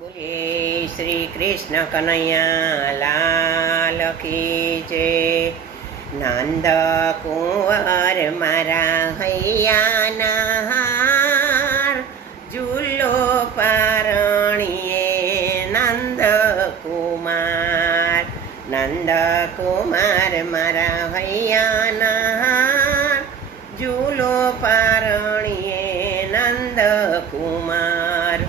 બોલે શ્રી કૃષ્ણ કનૈયા લાલ કી જય. નંદ કુંવર મારા હૈયાના હાર, ઝૂલો પારણીએ નંદ કુમાર. નંદ કુમાર મારા હૈયાના હાર, ઝૂલો પારણીએ નંદ કુમાર.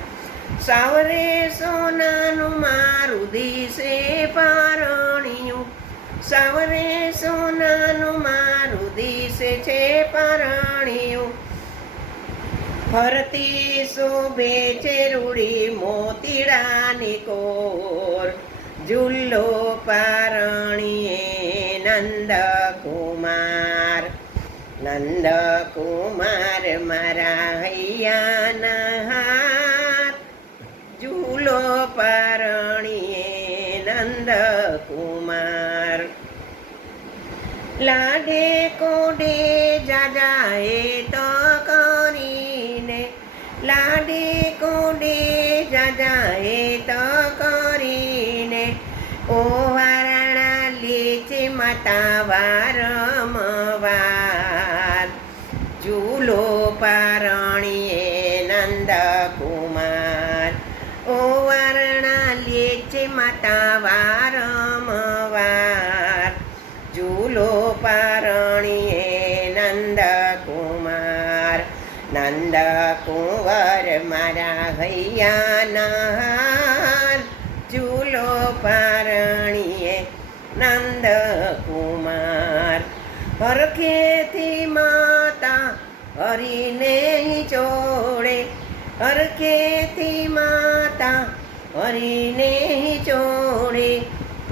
સાવરે સોનાનું મારું દિશે પારણિયું, સાવરે સોનાનું મારું દિશે છે પારણિયું. ફરતી શોભે છે રૂડી મોતીડાની કોર, ઝૂલો પારણીએ નંદ કુમાર. નંદ કુમાર મારા હૈયાના હાર, ઝૂલો પારણીએ નંદ કુમાર. લાડે કોડે જાજાએ તો કરીને, લાડે કોડે જાજાએ તો કરીને, ઓ વારણા લેચે માતા વારંવાર. ઝૂલો પારણીએ નંદ કુમાર, ઓ વારણા લેચે માતા વારંવાર. ઝૂલો પારણીએ નંદ કુમાર. નંદ કુંવર મારા હૈયાના હાર, ઝૂલો પારણીએ નંદ કુમાર. હરખેથી માતા હરીને ચોળે, હરખેથી માતા હરીને ચોળે,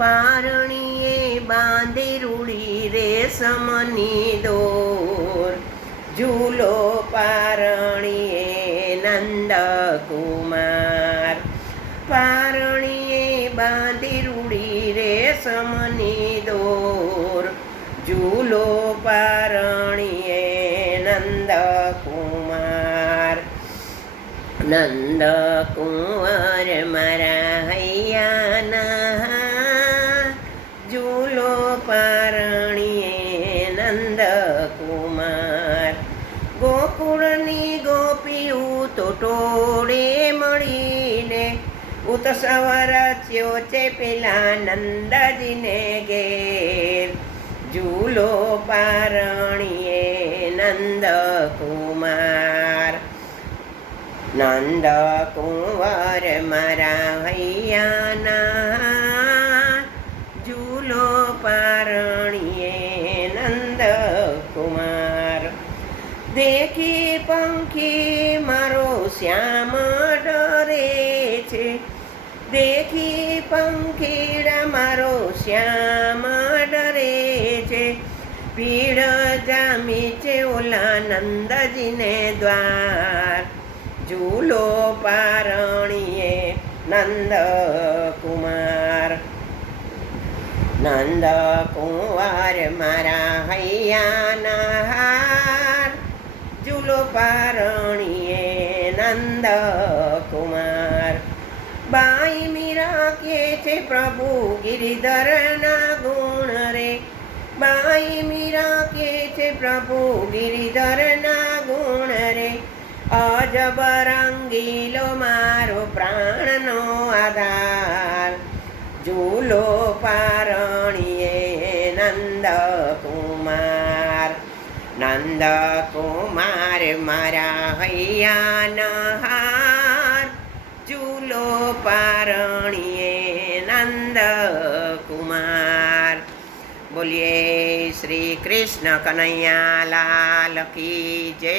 પારણીએ બાંધી રૂડી રેશમની દોર. ઝૂલો પારણીએ નંદ કુમાર, પારણીએ બાંધી રૂડી રેશમની દોર. ઝૂલો પારણીએ નંદ કુમાર. નંદ કુંવર મારા હૈયાના હાર, ઝૂલો પારણીએ નંદ કુમાર. ગોકુળની ગોપીઓ તો ટોળે મળીને, ઉત્સવ રચ્યો છે પેલા નંદજીને ઘેર. ઝૂલો પારણીએ નંદ કુમાર. નંદ કુંવર મારા હૈયાના હાર, ઝૂલો પારણીએ નંદ કુમાર. દેખી પંખી મારો શ્યામ ડરે છે, દેખી પંખીડા મારો શ્યામ ડરે છે. પીળ જામી છે ઓલા નંદજીને દ્વાર. ઝૂલો પારણીએ નંદ કુમાર. નંદ કુંવર મારા હૈયાના હાર, ઝૂલો પારણીએ નંદ કુમાર. બાઈ મીરા કે છે પ્રભુ ગિરિધરના ગુણ રે, બાઈ મીરા કે છે પ્રભુ ગિરિધરના ગુણ રે. અજબ રંગીલો મારો પ્રાણનો આધાર. ઝૂલો પારણીએ નંદ કુમાર. નંદ કુમાર મારા હૈયાના હાર, ઝૂલો પારણીએ નંદ કુમાર. બોલીએ શ્રી કૃષ્ણ કનૈયા લાલ કી જય.